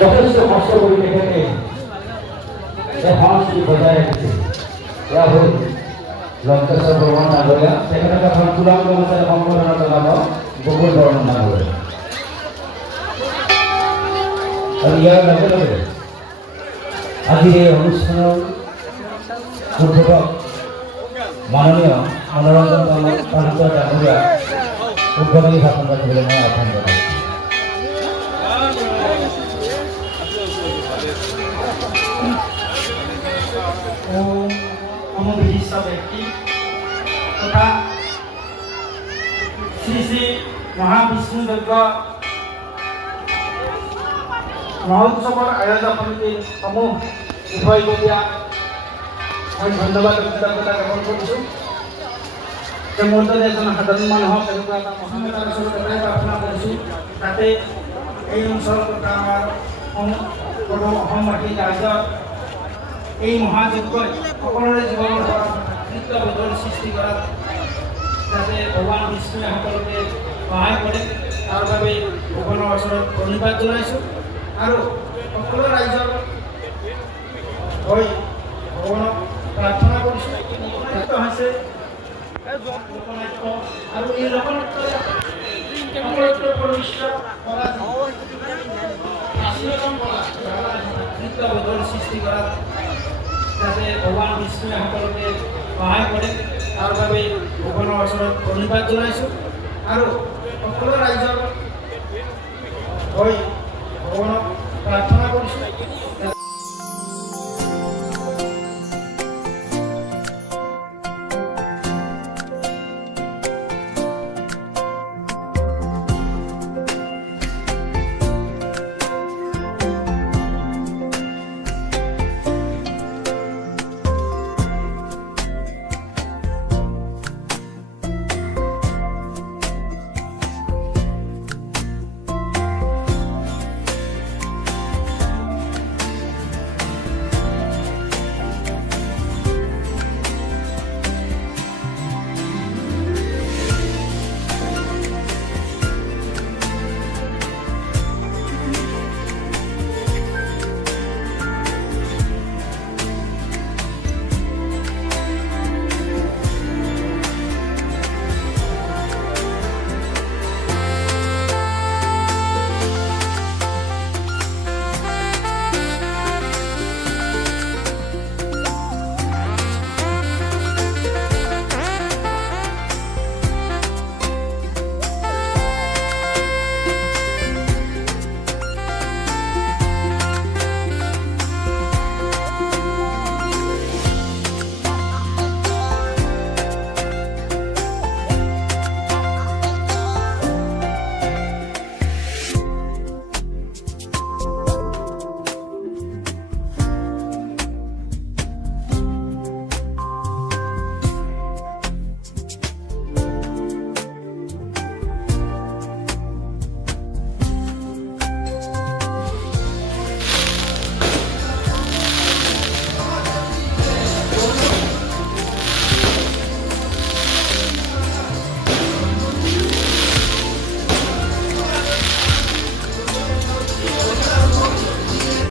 যথেষ্ট কষ্ট কৰে তেখেতে সংস্কৃতি বজাই ৰাখিছে। এয়া হ'ল লংকেশ্বৰ বৰ্মন ডাঙৰীয়া। তেখেতক এখন তুলাংগ মঞ্চৰে সম্বোধনা জনাব গগৈ বৰ্মন ডাঙৰীয়া। আৰু ইয়াৰ লগে লগে আজিৰ এই অনুষ্ঠানৰ উদ্বোধক মাননীয় মনোৰঞ্জন তালুকদাৰ ডাঙৰীয়া উদ্বোধনী ভাষণ ৰাখিবলৈ মই আহ্বান জনাইছোঁ। বিশিষ্ট ব্যক্তি তথা শ্ৰী শ্ৰী মহাবিষ্ণু যজ্ঞ মহোৎসৱৰ আয়োজক সমিতিৰ সমূহ বিষয়ববীয়া মই ধন্যবাদ কৃতজ্ঞতা জ্ঞাপন কৰিছোঁ। যে মোৰ দৰে এজন সাধাৰণ মানুহক এনেকুৱা এটা মহামেলাৰ ওচৰত এটাই প্ৰাৰ্থনা কৰিছোঁ, যাতে এই অঞ্চল তথা আমাৰ অসমবাসী ৰাইজৰ এই মহাযজ্ঞই সকলোৰে জীৱনৰ কৃতবোধৰ সৃষ্টি কৰাত যাতে ভগৱান বিষ্ণুৱে সকলোকে সহায় কৰে, তাৰ বাবে ভগৱানৰ ওচৰত ধন্যবাদ জনাইছোঁ। আৰু সকলো ৰাইজৰ হৈ ভগৱানক প্ৰাৰ্থনা কৰিছোঁ। হৈছে লোকনাট্য আৰু এই লোকনাট্যই সকলোতকৈ পৰিষ্ট কলা কৃতবোধৰ সৃষ্টি কৰাত যাতে ভগৱান বিষ্ণুৱে সকলোকে সহায় কৰে, তাৰ বাবে ভগৱানৰ ওচৰত ধন্যবাদ জনাইছোঁ। আৰু সকলো ৰাইজৰ